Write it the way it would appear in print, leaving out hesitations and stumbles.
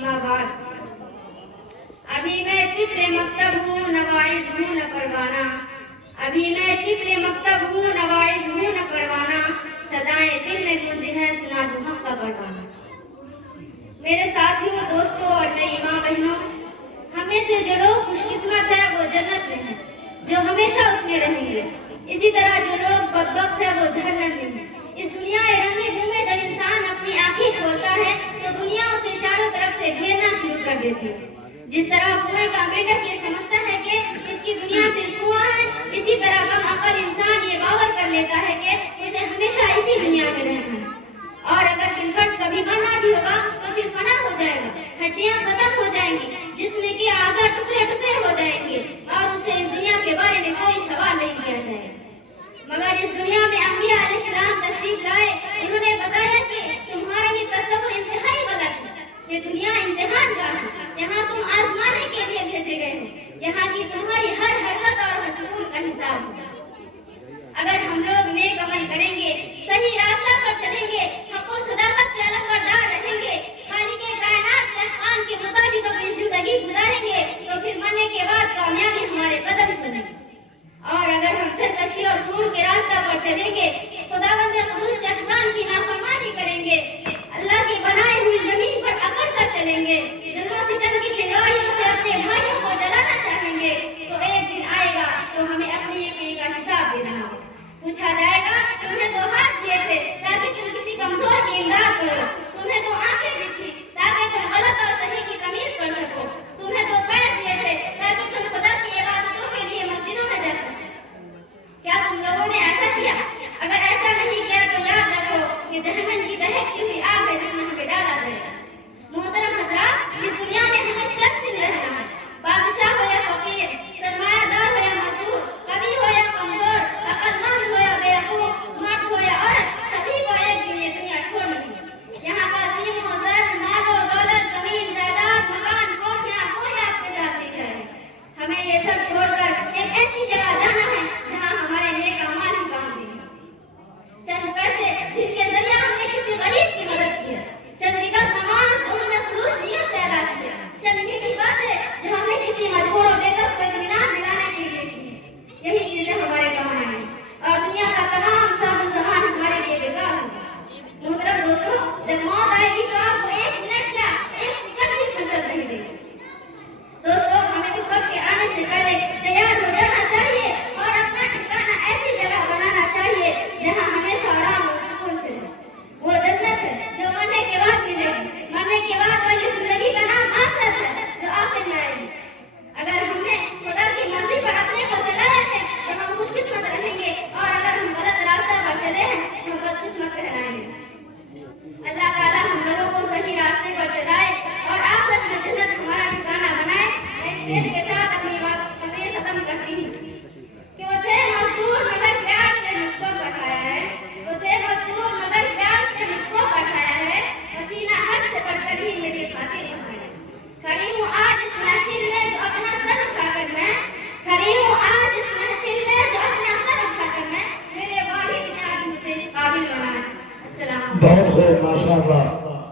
अम्मा बाद। अभी मैं तिफले मकतब हूँ, नवाइज हूँ न परवाना। अभी मैं तिफले मकतब हूँ, नवाइज हूँ न परवाना। सदाएं दिल में गूंजी है, सुना दूँ हक का परवाना। मेरे साथियों, दोस्तों और मेरी माँ बहनों, हमें से जो लोग खुशकिस्मत है वो जन्नत में है, जो हमेशा उसमें रहेंगे। इसी तरह जो लोग बदबख्त है वो जहन्नम में है। इस दुनिया रंगे घूमे जब इंसान अपनी आंखें खोलता है तो दुनिया उसे चारों तरफ से घेरना शुरू कर देती है। जिस तरह कुएं का मेंढक ये समझता है कि इसकी दुनिया सिर्फ कुआं है, इसी तरह कम अक्ल इंसान ये बावर कर लेता है कि उसे हमेशा इसी दुनिया में रहना है। और अगर बिलफर्ज कभी मरना भी होगा तो फिर फना हो जाएगा, हड्डियां खत्म हो जाएंगी, जिसमें कि आधा टुकड़े टुकड़े हो जाएंगे और उससे इस दुनिया के बारे में कोई सवाल नहीं किया जाएगा। मगर इस दुनिया में अंबिया अलैहिस्सलाम तशरीफ लाए, उन्होंने बताया कि तुम्हारा ये तस्वुर इंतहाई गलत है। ये दुनिया इम्तिहान का है, यहाँ तुम आजमाने के लिए भेजे गए हो, यहाँ की तुम्हारी हर हरकत और हर सुकून का हिसाब होगा। अगर हम लोग नेक अमल करेंगे, सही रास्ता पर चलेंगे, हक़ और सदाकत के अलमबरदार रहेंगे, खालिक कायनात के अहकाम के मुताबिक अपनी जिंदगी गुजारेंगे, तो फिर मरने के बाद कामयाबी हमारे कदम चलेगी। और अगर हम सरकशी और खून के रास्ता पर चलेंगे, खुदावंद कुद्दूस के अहकाम की नाफरमानी करेंगे, अल्लाह की बनाई हुई जमीन पर अकड़ कर चलेंगे, जुल्म और सितम की चिंगारियों से अपने भाइयों को जलाना चाहेंगे, तो एक दिन आएगा तो हमें अपनी यकीन का हिसाब देना होगा। पूछा जाएगा, तुम्हें तो हाथ दिए थे ताकि तुम किसी कमजोर की इमदाद करो, तुम्हें तो आंखें दी थी ताकि तुम गलत और सही की तमीज कर सको, तुम्हें तो पैर दिए थे ताकि तुम खुदा की इबादतों के लिए मस्जिदों में जा सको। क्या तुम लोगों ने ऐसा किया? अगर ऐसा नहीं किया तो याद रखो ये जहन्नम की दहकती हुई आग है जिसमें हमें डाला जाएगा। मोहतरम हज़रात, इस दुनिया में हमें चंद दिन रहना है। बादशाह हो या फकीर, सरमायादार हो या मजदूर, कवि हो या कमजोर, अक्लमंद हो या बेवकूफ, मर्द हो या औरत, सभी को एक दिन ये दुनिया छोड़नी है। यहाँ का ज़ीनो ज़र, मालो दौलत, जमीन जायदाद, मकान, कोठियाँ कोई आपके साथ नहीं जाएगा। हमें ये सब छोड़कर एक ऐसी जगह जाना है जहाँ हमारे नेक अमाल ही काम देंगे। चंद पैसे जिनके जरिए हमने किसी गरीब की मदद की है, चंद निकल नमाज जो हमने खुलूस नियत से अदा किया, चंद मीठी बातें जो हमने किसी मजबूर और बेकस को इत्मीनान दिलाने के लिए की है, यही चीजें हमारे काम आएंगी और दुनिया का तमाम साजो सामान हमारे लिए बेकार होगा। मोहतरम दोस्तों, जब मौत आएगी तो आपको एक मिनट या एक सेकंड भी फुर्सत नहीं देगी। दोस्तों, हमें उस वक्त के आने से पहले तैयार हो जाना चाहिए और अपना ठिकाना ऐसी जगह बनाना चाहिए जहाँ हमेशा आराम और सुकून से हो। वो जन्नत है जो मरने के बाद मिलेगी, मरने के बाद वाली जिंदगी का नाम आखिरत है जो आखिर में आएगी। अगर हमने खुदा की मर्जी पर अपने को चलाया है तो हम खुशकिस्मत रहेंगे और अगर हम गलत रास्ता पर चले हैं तो हम बदकिस्मत कहलाएंगे। अल्लाह ताला हम लोगों को सही रास्ते पर चलाए और आखिरत में जन्नत हमारा ठिकाना बनाए। मैं इस शेर के साथ अपनी बात खत्म करती हूँ कि वो थे मजदूर मगर प्यार से मुझको पढ़ाया है, वो थे मजदूर मगर प्यार से मुझको पढ़ाया है, पसीना हद से बढ़कर भी मेरी खातिर पढ़ाया। खड़ी हूँ आज इस महफिल में जो अपना सर उठाकर मैं, खड़ी हूँ आज इस महफिल में जो अपना सर उठाकर मैं, मेरे वालिद ने आज मुझे इस काबिल बनाया। अस्सलाम वालेकुम। बहुत खूब, माशाअल्लाह।